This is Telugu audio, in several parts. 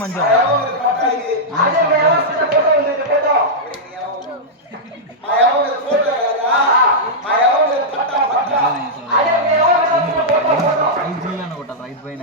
మంచిగా రైతు పైన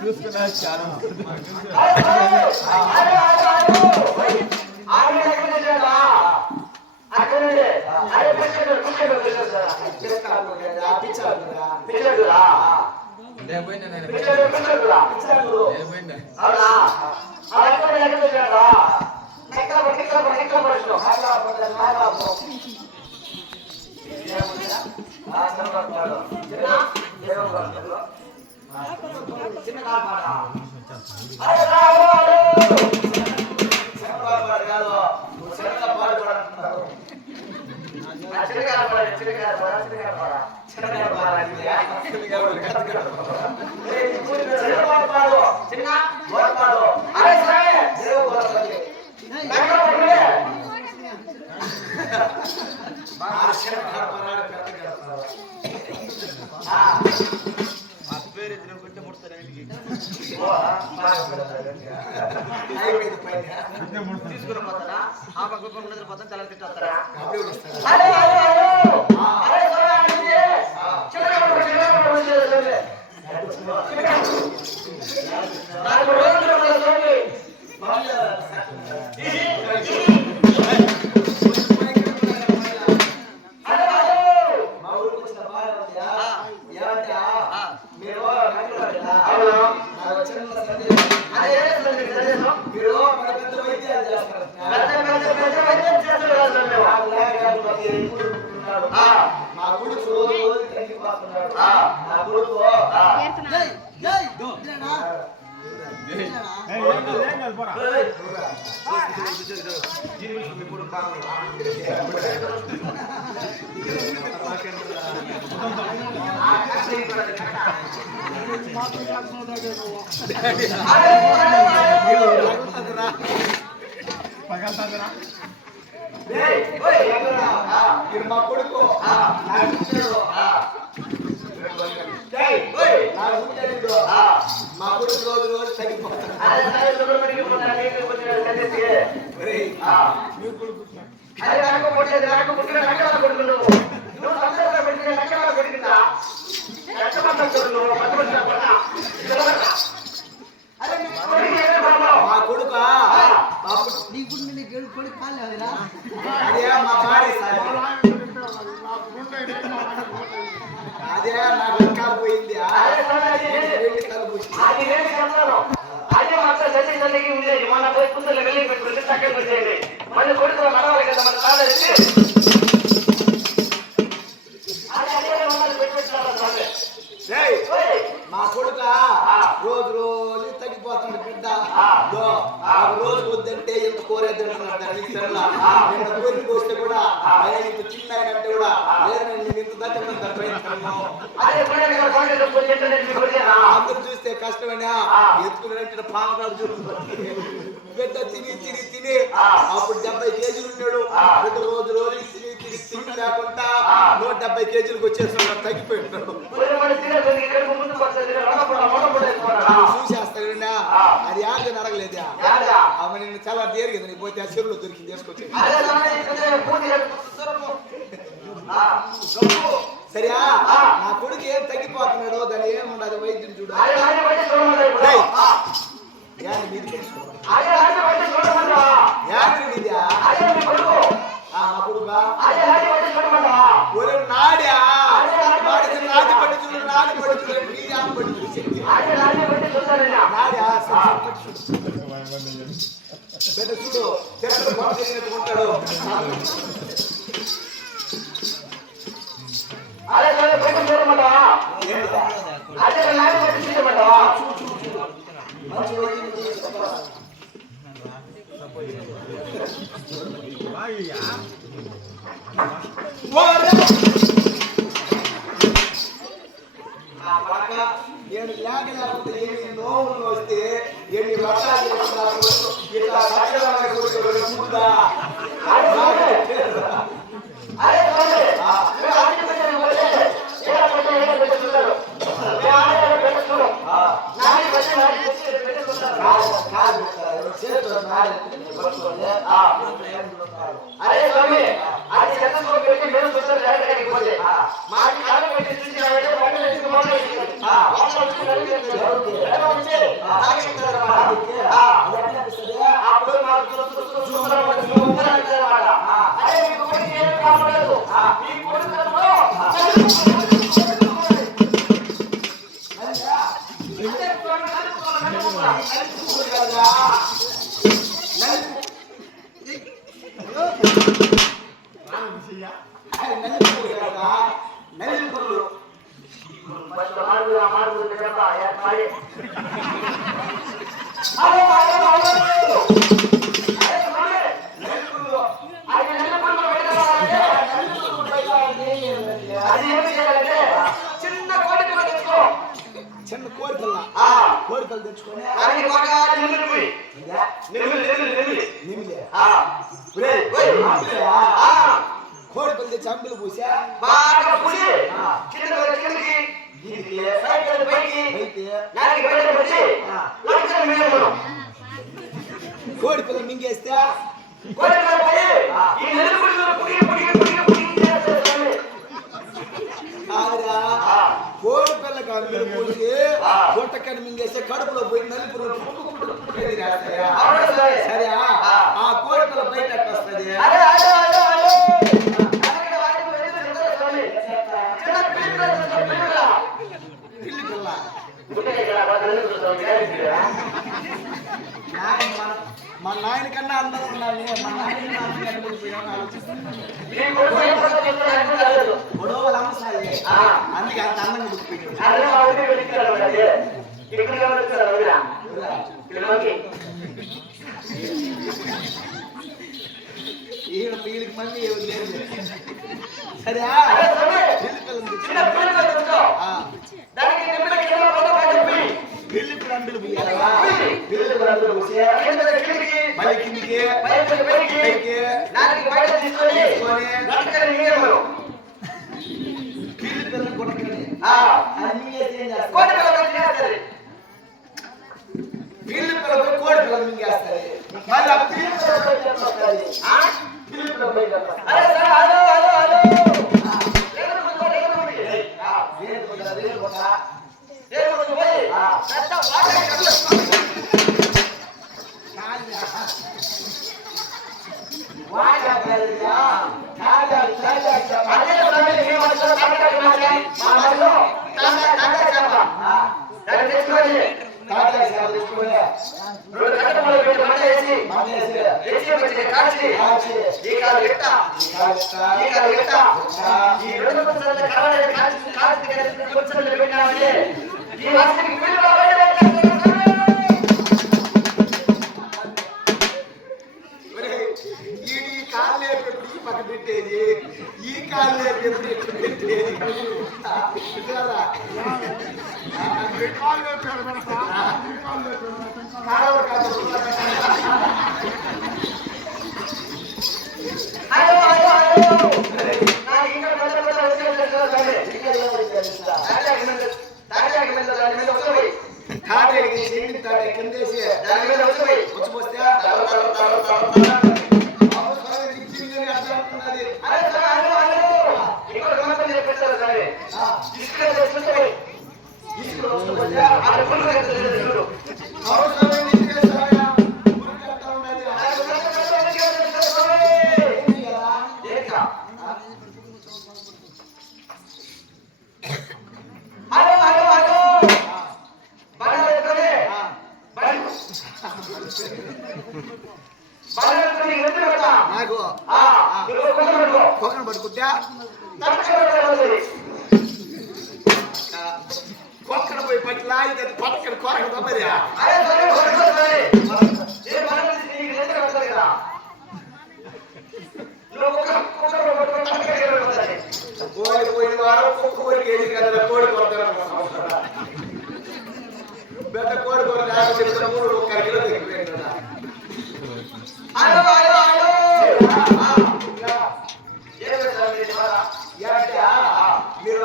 చూసుకున్నా చాలా చిన్న తీసుకుని పోతారా ఆ పక్క పోతాం తల తిట్టొస్తారా మా కొడుకు మా కొడుకు రోజు రోజు తగ్గిపోతాడు మా కొడుకు అదే మా భార్య అదే నాకు కాలు పోయింది అదే మాత్రం ససి సన్నికి ఉండేది మన పోయి పుస్తలు వెళ్ళి పెట్టుకుంటే చక్కగా వచ్చేది మళ్ళీ కొడుకు నడవాలి కదా మన కాలు మా కొడుక రోజు రోజు తగ్గిపోతుంది బిడ్డ రోజు వద్దంటే ఎంత కోరేద్దంటున్నాడు కోరి పోస్తే కూడా ఇంత చిన్న అయినట్టే కూడా లేదు నేను ఇంత అందరూ చూస్తే కష్టమైనా ఎత్తుకుని పాంగరాడు చూస్తుంది బిడ్డ తిని తిని తిని అప్పుడు 70 కేజీలు ఉన్నాడు బిడ్డ రోజు రోజు తిని తిని తిని లేకుండా 170 కేజీలకు వచ్చేస్తున్నాడు తగ్గిపోయినాడు చూసేస్తాడా అది యాగ నడగలేదా అవ నిన్ను చాలా దేరు కదా నీకు పోతే ఆ చెరువులో దొరికింది తీసుకొచ్చి సరియా నా కొడుకు ఏం తగ్గిపోతున్నాడు దాన్ని ఏముండదు వైద్యం చూడు మా కొడుకు నాడా నాది పడి చూడు నాది పడి చూడు నీది ఆమె పడి చూసి పెద్ద చూడు ఉంటాడు అదే చూడమంటావా అదే నాది పడి చూడమంటావా నేను లేకపోతే ఎన్ని నోవులు వస్తే ఎన్ని రకాలు ఇట్లా అరే స్వామి అది చెత్తలో పెట్టి మేము చూస్తారు జాగ్రత్తగా పోతే మా కాళ్ళ పెట్టి చూసి రావడం పక్కన నుంచి మాట్లాడుతున్నారు అప్పుడు మాకు చూస్తున్నారు అరే మీకు కొడుకు ఏం కావట్లేదు ఈ కొడుకులో చిన్న కోరికలు తెచ్చుకొని కోడిపల్లి తెచ్చి అంబులు పూసా కోడిపల్లి మింగేస్తే కోడి పిల్లకి అంబులు పూసి గుట్టకని మింగేస్తే కడుపులో పోయి నలుపురు సరే ఆ కోడి పిల్ల బయట వస్తుంది మా నాయన కన్నా అందరూ ఉండాలి మా నాయన గొడవలు అంశాలి అందుకే అంత అందంగా వీళ్ళకి మళ్ళీ ఏమి లేదు సరే మళ్ళీ కిందికి పిల్లలు కొట్టుకొని పిల్లి పిల్లలు కోడి పిల్లలు మింగేస్తారు మళ్ళీ ఆ పిల్లి పిల్లలు పెట్టేది ఈ కాళ్ళు ఎప్పుడు పెట్టేది కిందేసి వచ్చిపోతే కొక్కను పట్టుకుంటా కొక్కను పోయి పట్టి లాగితే పట్టుకొని కొరక మరి కోడి పోయిన వారం కోడి కేజీ కదా కోడి కొరత పెద్ద కోడి కొరత మూడు 1 కిలో తగ్గిపోయింది కదా మీరు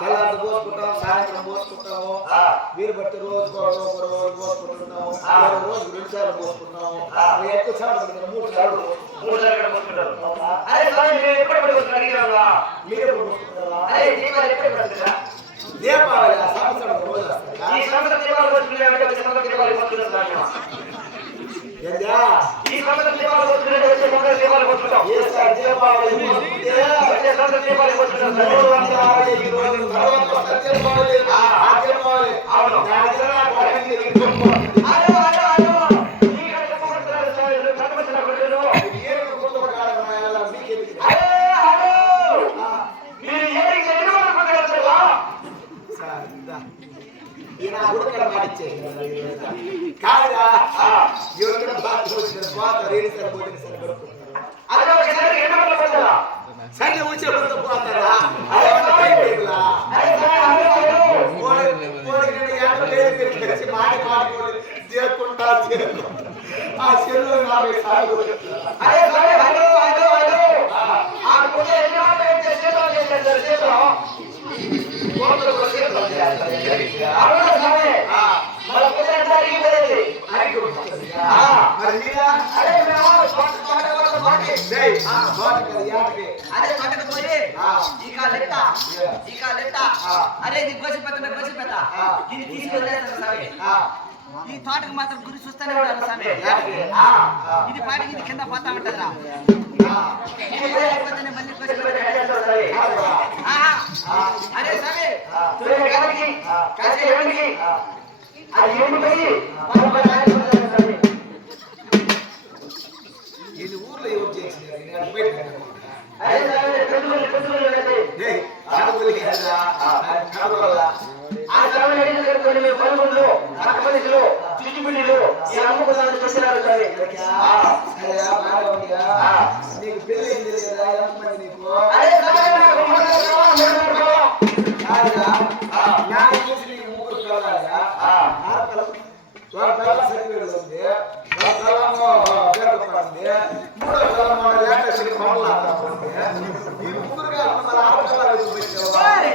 తెల్లారి పోసుకుంటాం సాయంత్రం పోసుకుంటాము వీరు బట్టి రోజు పోసుకుంటున్నాం, రోజు 2 సార్లు పోసుకుంటున్నాం, ఎక్కువ సార్లు 3 సార్లు పోసుకుంటారు. అరే స్వామి మీరు ఎప్పుడు పోసుకుంటారా? మీరే పోసుకుంటారా? అరే దీపావళి ఎప్పుడు వస్తుందా? దీపావళి ఆ సంవత్సరం రోజు వస్తాయి. ఈ సంవత్సరం దీపావళి పోసుకున్నామంటే వచ్చే సంవత్సరం దీపావళి పోసుకుంటాం. ఏందా ఈ సంవత్సరం దీపావళి పోసుకున్నట్టు వచ్చే సంవత్సరం దీపావళి పోసుకుంటాం. ఏ సార్ దీపావళి వచ్చే సంవత్సరం దీపావళి పోసుకుంటాం. అవును. కాదురా ఎవరు సరే వచ్చే పోతారా చేసుకుంటా ఆ చెరువు 40 సార్లు అరే ఇది గోసిపెత్త ఇది తీసుకెళ్ళేస్తాను సామి. ఈ తోటకు మాత్రం గురి చూస్తానే ఉంటాను సామి. ఇది పాటికి ఇది కింద పోతా ఉంటుందిరా. మళ్ళీ అరే సామి ఇది ఊర్లో ఎవరు చేసింది నీకు పెళ్ళి కదా ఎంతమంది నీకు నాకు చూసి నీకు 3 పిల్లలాగా ఒక పిల్ల సర్టిఫికేట్ ఉంది, ఒక పిల్లమో పేరుపడింది, 3వ పిల్లమో లేటెస్ట్ మొదలు ఈ 3 మన ఆడపిల్లలు పెట్టేవాళ్ళు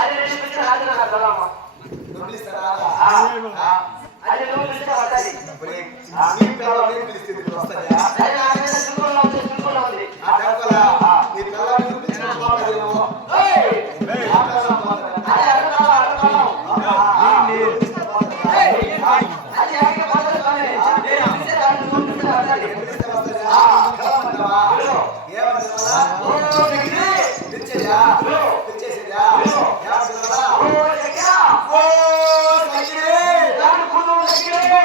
అది నేను పిలిచిన రాత్రి నాకు తెలవమ్మా. నువ్వు పిలుస్తారా? అది నువ్వు పిలిస్తే వస్తాది. నీ పిల్లలు నేను పిలిస్తే నువ్వు వస్తాయా? అది నా మీద సింపుల్గా ఉంది, సింపుల్గా ఉంది. ఆ డబ్బులా నీ పిల్లలు నువ్వు పిలిచిన పోతాదేమో. ఏయ్! ఆ పిల్లలు పోతారా? అది అర్థం అది ఎక్కడికి పోతుంది స్వామి? నేను పిలిస్తే రాత్రి నువ్వు పిలిస్తే వస్తాది. పిలిస్తే వస్తాయా? పిలవమంటావా? ఏమంటావా? పిలిచేదా? పిలిచేసేదా? ఏమంటావా? ఓ దగ్గర ఓ సఖిరే! దాని కూతురు దగ్గరే.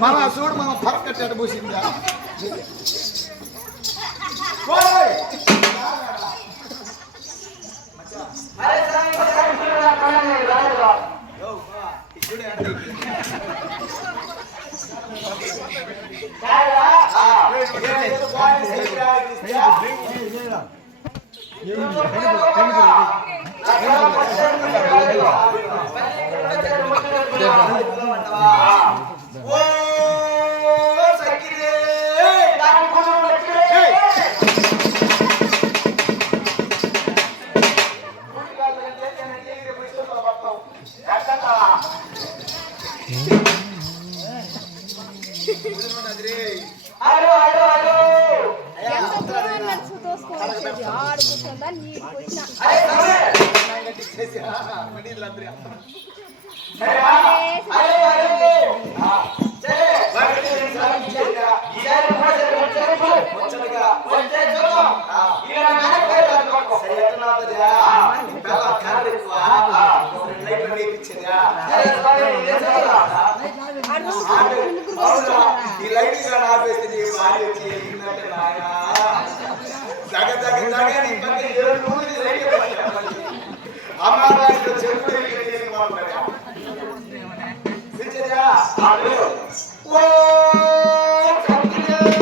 మన చూడు మనం పరకట్ట పూసిందా అరే స్వామి ఒకసారి చూడు నా కళ్ళని రాలేదు. హలో హలో హలో ఎంత దూరం నడుచు తోసుకొని వచ్చేది ఆడు కూర్చుందా నీకు వచ్చిన అరే స్వామి అరే అరే సరే ఈసారి మోసరి వచ్చే చూద్దాం. ఇలా నాన్న పేరు రాసుకో. సరే స్వామి ఇదే చూద్దాం. ఈ లైట్ గా ఆపేస్తే నీ భార్య వచ్చి ఎగిరినట్టే నాయనా. జగ జగ జగ నీ పక్కన 7 లైట్